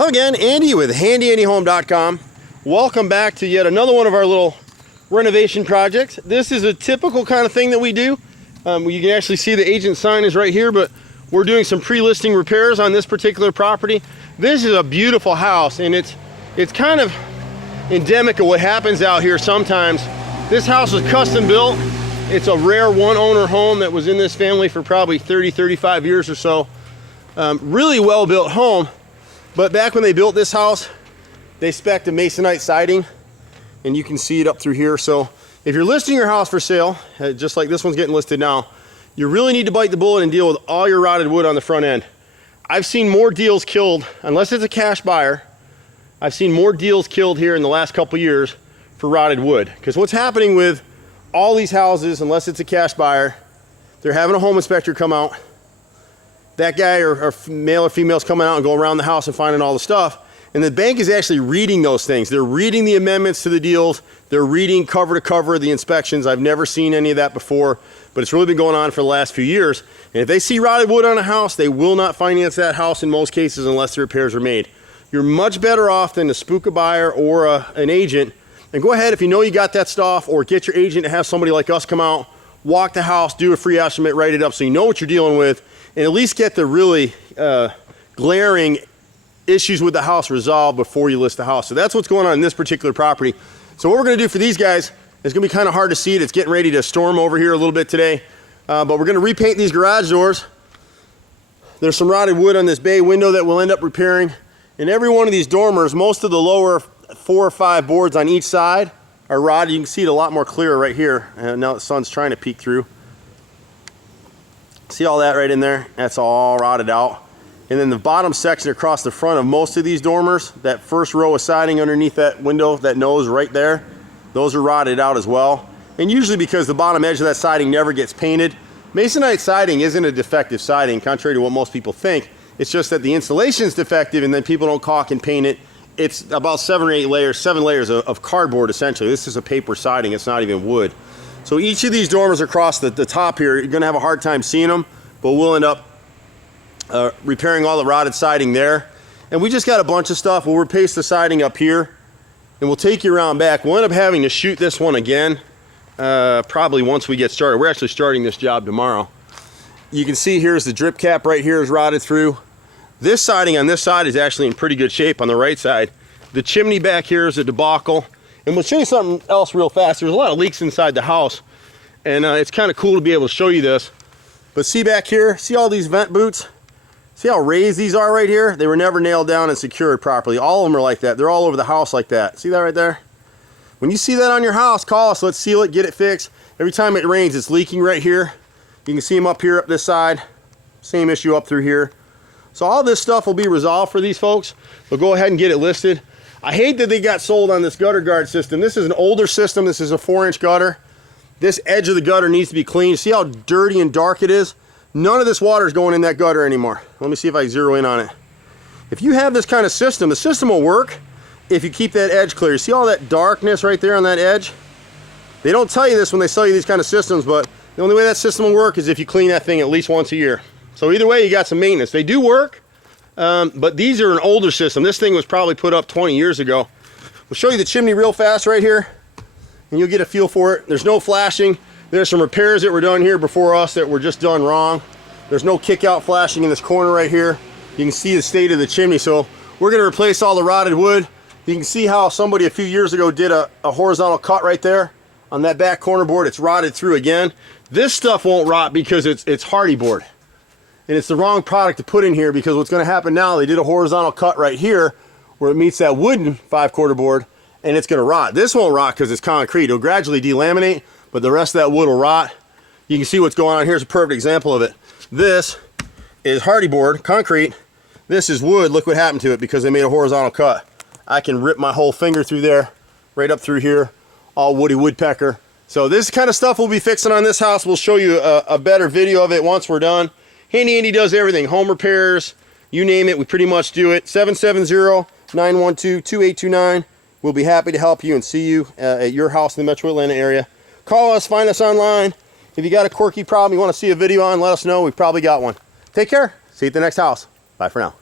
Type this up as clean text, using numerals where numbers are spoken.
Hello again, Andy with HandyANDYHome.com. Welcome back to yet another one of our little renovation projects. This is a typical kind of thing that we do. You can actually see the agent sign is right here, but we're doing some pre-listing repairs on this particular property. This is a beautiful house, and it's kind of endemic of what happens out here sometimes. This house was custom built. It's a rare one-owner home that was in this family for probably 30-35 years or so. Really well-built home. But back when they built this house, they spec'd a masonite siding, and you can see it up through here. So if you're listing your house for sale, just like this one's getting listed now, you really need to bite the bullet and deal with all your rotted wood on the front end. I've seen more deals killed, unless it's a cash buyer, I've seen more deals killed here in the last couple years for rotted wood. Because what's happening with all these houses, unless it's a cash buyer, they're having a home inspector come out. That guy or male or female's coming out and go around the house and finding all the stuff. And the bank is actually reading those things. They're reading the amendments to the deals. They're reading cover to cover the inspections. I've never seen any of that before, but it's really been going on for the last few years. And if they see rotted wood on a house, they will not finance that house in most cases unless the repairs are made. You're much better off than to spook a buyer or an agent. And go ahead, if you know you got that stuff, or get your agent to have somebody like us come out, walk the house, do a free estimate, write it up so you know what you're dealing with, and at least get the really glaring issues with the house resolved before you list the house. So that's what's going on in this particular property. So what we're going to do for these guys, it's going to be kind of hard to see it. It's getting ready to storm over here a little bit today. But we're going to repaint these garage doors. There's some rotted wood on this bay window that we'll end up repairing. And every one of these dormers, most of the lower 4 or 5 boards on each side are rotted. You can see it a lot more clear right here. And now the sun's trying to peek through. See all that right in there? That's all rotted out. And then the bottom section across the front of most of these dormers, that first row of siding underneath that window, that nose right there, those are rotted out as well. And usually because the bottom edge of that siding never gets painted. Masonite siding isn't a defective siding, contrary to what most people think. It's just that the insulation is defective and then people don't caulk and paint it. It's about 7 layers of cardboard essentially. This is a paper siding, it's not even wood. So each of these dormers across the top here, you're gonna have a hard time seeing them, but we'll end up repairing all the rotted siding there. And we just got a bunch of stuff. We'll repaste the siding up here, and we'll take you around back. We'll end up having to shoot this one again, probably once we get started. We're actually starting this job tomorrow. You can see here's the drip cap right here is rotted through. This siding on this side is actually in pretty good shape on the right side. The chimney back here is a debacle. And we'll show you something else real fast. There's a lot of leaks inside the house, and it's kind of cool to be able to show you this. But see back here, see all these vent boots? See how raised these are right here? They were never nailed down and secured properly. All of them are like that. They're all over the house like that. See that right there? When you see that on your house, call us. Let's seal it, get it fixed. Every time it rains, it's leaking right here. You can see them up here, up this side. Same issue up through here. So all this stuff will be resolved for these folks. We'll go ahead and get it listed. I hate that they got sold on this gutter guard system. This is an older system. This is a 4-inch gutter. This edge of the gutter needs to be cleaned. See how dirty and dark it is? None of this water is going in that gutter anymore. Let me see if I zero in on it. If you have this kind of system, the system will work if you keep that edge clear. You see all that darkness right there on that edge? They don't tell you this when they sell you these kind of systems, but the only way that system will work is if you clean that thing at least once a year. So either way, you got some maintenance. They do work. But these are an older system. This thing was probably put up 20 years ago. We'll show you the chimney real fast right here, and you'll get a feel for it. There's no flashing. There's some repairs that were done here before us that were just done wrong. There's no kick out flashing in this corner right here. You can see the state of the chimney. So we're going to replace all the rotted wood. You can see how somebody a few years ago did a horizontal cut right there on that back corner board. It's rotted through again. This stuff won't rot because it's hardy board. And it's the wrong product to put in here, because what's going to happen now, they did a horizontal cut right here where it meets that wooden 5/4 board, and it's going to rot. This won't rot because it's concrete. It'll gradually delaminate, but the rest of that wood will rot. You can see what's going on. Here's a perfect example of it. This is hardy board, concrete. This is wood. Look what happened to it because they made a horizontal cut. I can rip my whole finger through there, right up through here, all woody woodpecker. So this kind of stuff we'll be fixing on this house. We'll show you a better video of it once we're done. Handy Andy does everything, home repairs, you name it, we pretty much do it. 770-912-2829. We'll be happy to help you and see you at your house in the Metro Atlanta area. Call us, find us online. If you got a quirky problem you want to see a video on, let us know. We've probably got one. Take care. See you at the next house. Bye for now.